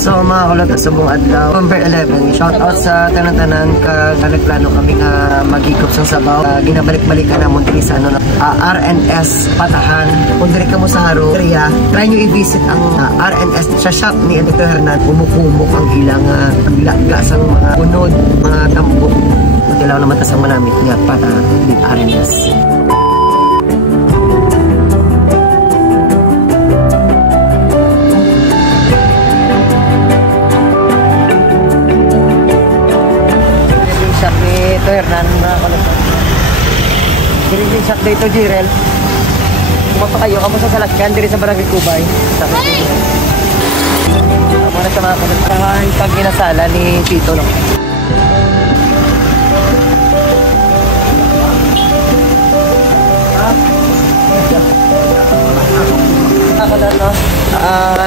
So mga kulot, sa buong adlaw, November 11, shout out sa tanan-tanan nagplano kami nga magikop sa sabaw. Ginabalik-balik ka namon diri sa RNS Patahan. Kung diri ka mo sa Haro area, try nyo i-visit ang RNS sa shop ni Editor Hernan. Pumukumok ang ilang lagasang mga punod, mga tambok. Matilaw naman tas ang malamit nga Patahan ni RNS. Ito Hernan, mga kulot. Diri shop dito Jirel. Kumapa kayo, kamusta sa Laskan, diri sa Barangay Kubay. Muna sa mga kulot. Parang pag ginasala ni Tito, no?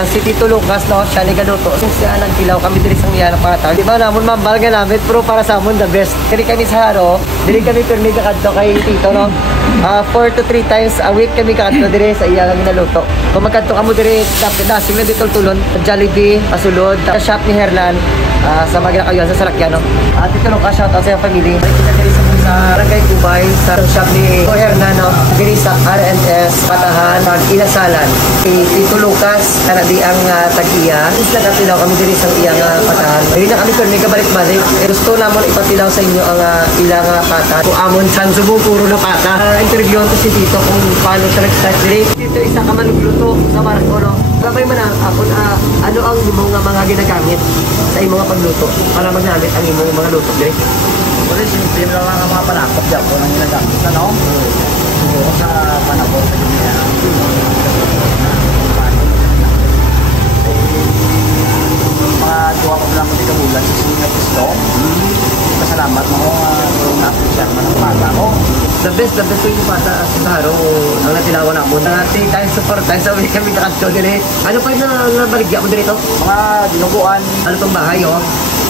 Si Tito Lucas, no? Siya ni Galuto. Siya nagtilaw kami diri sa Miyana Patahan. Di ba namun mambal nga namin, pero para sa amon the best. Kani kami sa Haro, diri kami permi kakadto kay Tito, no? 4 to 3 times a week kami kakadto diri sa iya kami naluto. Kung magkadto kamo diri, dasing na dito tulon, Jollibee, Pasulod, sa shop ni Hernan, sa Magna kayo sa Salakyan, no? Tito Lucas, shout out sa iyong family. Diri sa Barangay Kubay, sa shop ni Hernan, no? Diri sa RNS Patahan, Inasalan. Tito Lucas, kanadi ang tag-iya. Isla katilaw kami diri sa iyang Patahan. Ayun na kami permi kabalik-balik. Gusto namon ipatilaw sa inyo ang ilang pata. Kung amon san subo puro na pata. Interview ko si Tito kung paano siya nag-start diri. Dito isa ka manugluto sa Marco, no? Sabay man ako ano ang imong mga ginagamit sa imong mga pagluto para magnamit ang imong mga luto diri. Wala simple lang ang mga panakot diyan ko nang ginagamit na, no? Siguro sa panahon sa dunia. Mga tuwa ko lang sa bulan sa singa gusto. Pasalamat mo na share man ang pata ko. The best ko yung pata sa Haro. Ang natilawan na mo. 3 times to 4 times a week kami kakadto dili. Ano pa yung nabaligya mo dito? Mga dinuguan. Ano pang bahay, oh?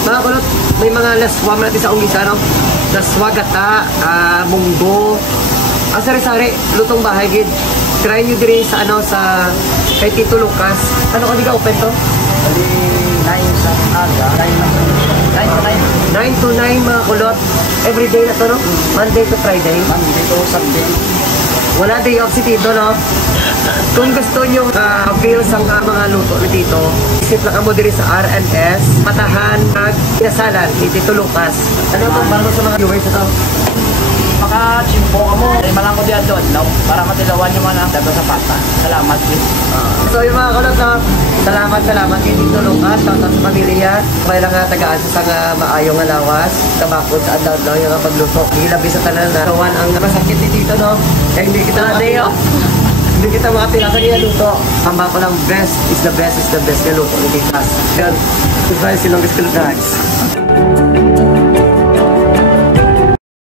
Mga kulot, may mga laswa natin sa ungisa, no? Laswa, gata, munggo. Ang sari-sari, lutong bahay, gid. Try nyo diri sa sa kay Tito Lucas. Ano ka di ka open to? Bali, 9 sa aga. 9 to 9 mga kulot. Everyday na to, no? Monday to Friday. Monday to Sunday. Wala day off si Tito, no? Kung gusto nyo feel sa mga luto ni Tito, visit lang mo diri sa RNS Patahan, Inasalan ni Tito Lucas. Ano mo para sa mga viewers ito? Maka-chimpo ka mo. Ay malang ko diyan doon, no? Para matilawan nyo man ang dato sa pata. Salamat, please. So yung mga kulot, no? Salamat kay Tito Lucas, sa pamilya. May lang tagaan sa maayong lawas, sa bakod at daw yung pagluto. Gilabi sa tanan na kawan ang masakit ni Tito, no? Kaya hindi kita makatila sa kanya luto. Ang bako ng best is the best na luto ni Tito. Yan, goodbye silang guys.